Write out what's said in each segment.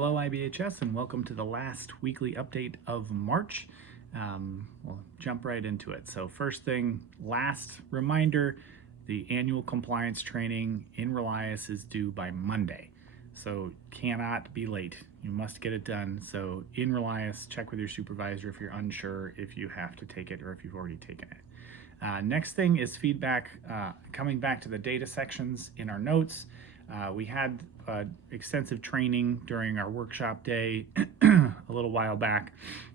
Hello IBHS and welcome to the last weekly update of March. We'll jump right into it. So first thing, last reminder, the annual compliance training in Relias is due by Monday. So cannot be late. You must get it done. So in Relias, check with your supervisor if you're unsure if you have to take it or if you've already taken it. Next thing is feedback, coming back to the data sections in our notes. We had extensive training during our workshop day a little while back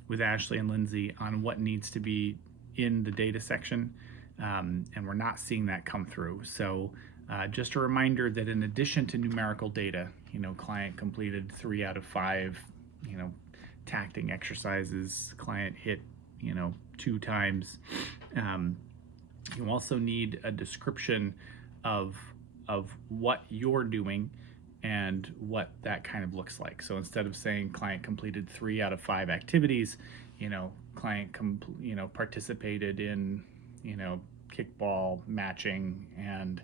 with Ashley and Lindsay on what needs to be in the data section, and we're not seeing that come through. So just a reminder that in addition to numerical data, client completed 3 out of 5, tacting exercises, client hit, 2 times. You also need a description of what you're doing and what that kind of looks like. So instead of saying client completed 3 out of 5 activities, client participated in kickball, matching, and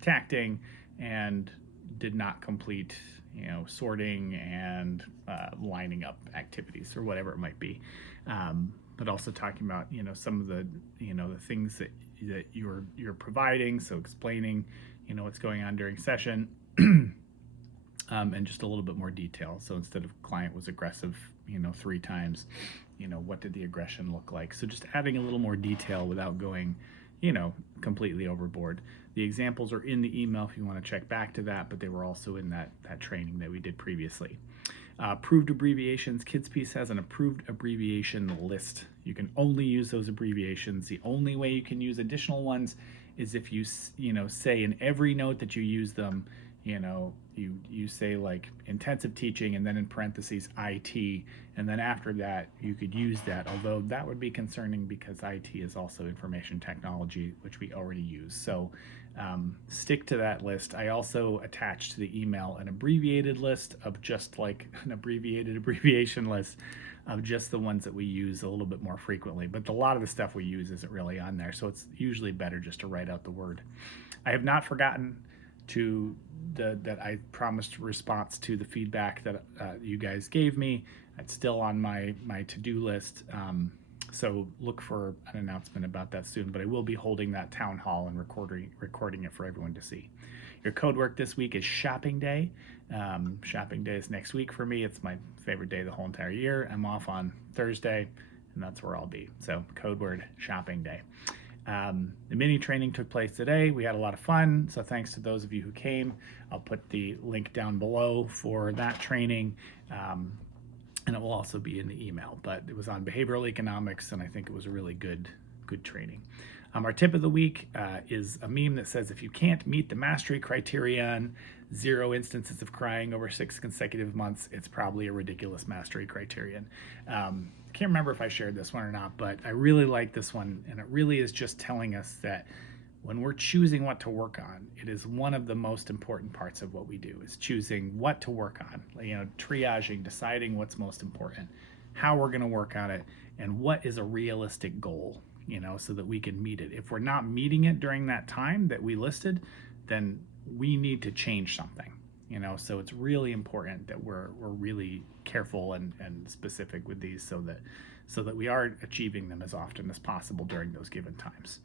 tacting, and did not complete sorting and lining up activities or whatever it might be. But also talking about some of the the things that you're providing, so explaining what's going on during session, and just a little bit more detail. So instead of client was aggressive 3 times, what did the aggression look like? So just adding a little more detail without going completely overboard. The examples are in the email if you want to check back to that, but they were also in that training that we did previously. Approved abbreviations. KidsPeace has an approved abbreviation list. You can only use those abbreviations. The only way you can use additional ones is if you say in every note that you use them, you say like intensive teaching and then in parentheses IT, and then after that you could use that, although that would be concerning because IT is also information technology, which we already use. So stick to that list. I also attached to the email an abbreviated list of just like an abbreviation list of just the ones that we use a little bit more frequently, but a lot of the stuff we use isn't really on there, so it's usually better just to write out the word. I have not forgotten that I promised response to the feedback that you guys gave me. It's still on my to-do list, so look for an announcement about that soon, but I will be holding that town hall and recording it for everyone to see. Your code work this week is shopping day. Shopping day is next week for me. It's my favorite day the whole entire year. I'm off on Thursday, and that's where I'll be. So code word shopping day. The mini training took place today. We had a lot of fun, so thanks to those of you who came. I'll put the link down below for that training, and it will also be in the email, but it was on behavioral economics, and I think it was a really good training. Our tip of the week is a meme that says, if you can't meet the mastery criterion, 0 instances of crying over 6 consecutive months, it's probably a ridiculous mastery criterion. Can't remember if I shared this one or not, but I really like this one, and it really is just telling us that when we're choosing what to work on, it is one of the most important parts of what we do, is choosing what to work on, triaging, deciding what's most important, how we're going to work on it, and what is a realistic goal, so that we can meet it. If we're not meeting it during that time that we listed, then we need to change something, so it's really important that we're really careful and specific with these so that we are achieving them as often as possible during those given times.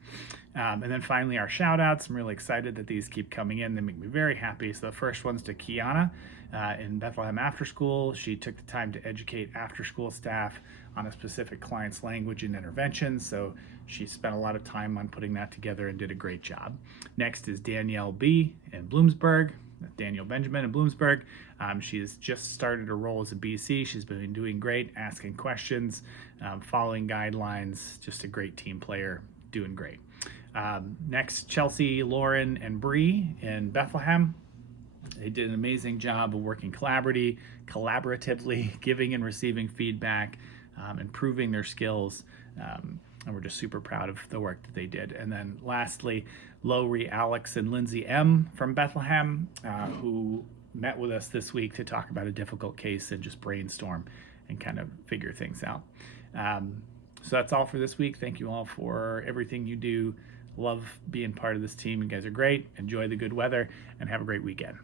And then finally, our shout outs. I'm really excited that these keep coming in. They make me very happy. So the first one's to Kiana in Bethlehem After School. She took the time to educate after school staff on a specific client's language and intervention. So she spent a lot of time on putting that together and did a great job. Next is Danielle B. in Bloomsburg. Daniel Benjamin in Bloomsburg. She has just started her role as a BC. She's been doing great, asking questions, following guidelines, just a great team player, doing great. Next, Chelsea, Lauren, and Bree in Bethlehem. They did an amazing job of working collaboratively, giving and receiving feedback, improving their skills, and we're just super proud of the work that they did. And then lastly, Lowry, Alex, and Lindsay M. from Bethlehem, who met with us this week to talk about a difficult case and just brainstorm and kind of figure things out. So that's all for this week. Thank you all for everything you do. Love being part of this team. You guys are great. Enjoy the good weather and have a great weekend.